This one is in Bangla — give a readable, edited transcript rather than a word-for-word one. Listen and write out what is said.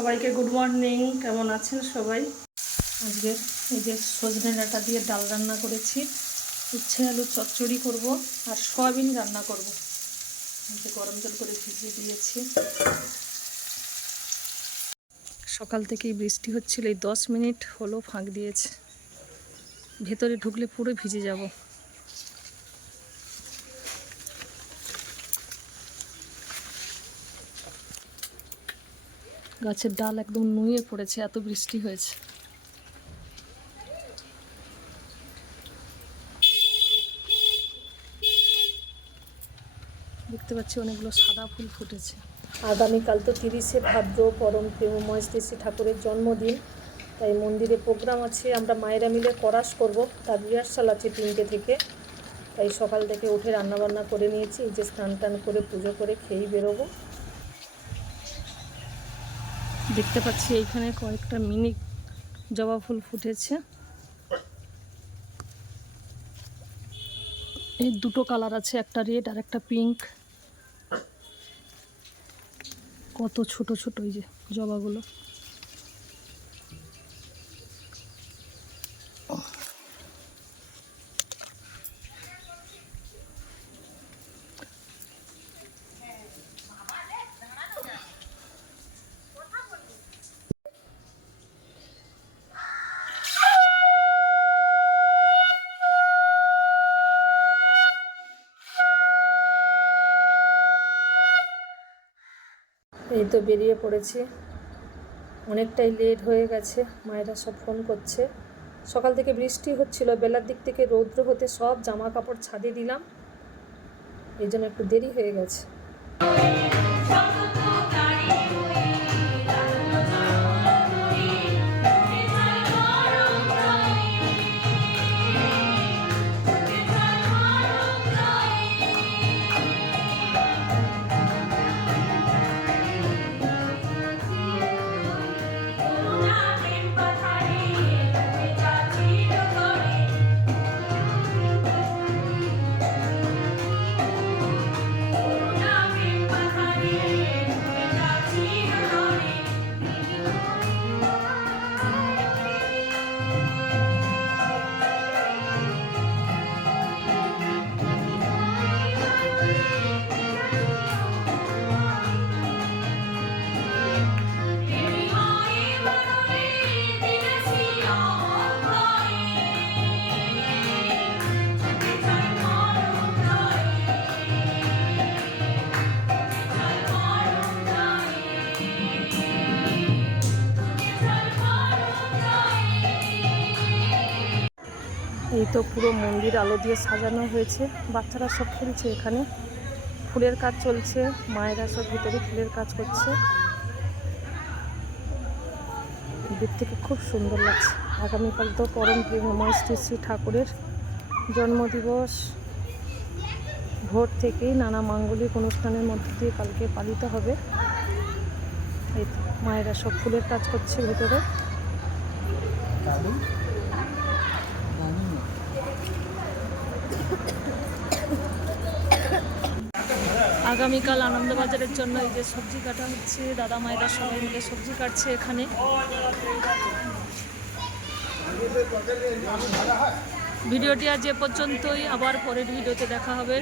সবাইকে গুড মর্নিং। কেমন আছেন সবাই? আজকে এই যে সজনে ডাঁটা দিয়ে ডাল রান্না করেছি, উচ্ছে আলু চচ্চড়ি করব আর সয়াবিন রান্না করব। যে গরম জল করে ভিজিয়ে দিয়েছি। সকাল থেকেই বৃষ্টি হচ্ছিল, এই 10 মিনিট হলো ফাঁক দিয়েছে। ভেতরে ঢুকলে পুরো ভিজে যাব। গাছের ডাল একদম নুয়ে পড়েছে, এত বৃষ্টি হয়েছে। দেখতে পাচ্ছি অনেকগুলো সাদা ফুল ফুটেছে। আগামীকাল তো 30শে ভাদ্র, পরম প্রেমময় শ্রী শ্রী ঠাকুরের জন্মদিন। তাই মন্দিরে প্রোগ্রাম আছে, আমরা মায়েরা মিলে করাস করব, তার রিহার্সাল আছে 3টে থেকে। তাই সকাল থেকে উঠে রান্নাবান্না করে নিয়েছি, যে স্নান টান করে পুজো করে খেয়েই বেরোবো। দেখতে পাচ্ছি এইখানে কয়েকটা মিনি জবা ফুল ফুটেছে। এই দুটো কালার আছে, একটা রেড আর একটা পিঙ্ক। কত ছোট ছোট এই যে জবাগুলো। এই তো বেরিয়ে পড়েছি, অনেকটাই লেট হয়ে গেছে। মায়েরা সব ফোন করছে। সকাল থেকে বৃষ্টি হচ্ছিল, বেলার দিক থেকে রৌদ্র হতে সব জামা কাপড় ছাদে দিলাম, এই জন্য একটু দেরি হয়ে গেছে। এই তো পুরো মন্দির আলো দিয়ে সাজানো হয়েছে, বাচ্চারা সব খেলছে এখানে, ফুলের কাজ চলছে, মায়েরা সব ভিতরে ফুলের কাজ করছে। দূর থেকে খুব সুন্দর লাগছে। আগামীকাল তো পরম প্রেমময় শ্রী শ্রী ঠাকুরের জন্মদিবস। ভোর থেকেই নানা মাঙ্গলিক অনুষ্ঠানের মধ্যে দিয়ে কালকে পালিত হবে। এই তো মায়েরা সব ফুলের কাজ করছে ভিতরে। আগামীকাল আনন্দবাজারের জন্য এই যে সবজি কাটা হচ্ছে, দাদা মায়েরা সবাই মিলে সবজি কাটছে এখানে। ভিডিওটি আজ এ পর্যন্তই, আবার পরের ভিডিওতে দেখা হবে।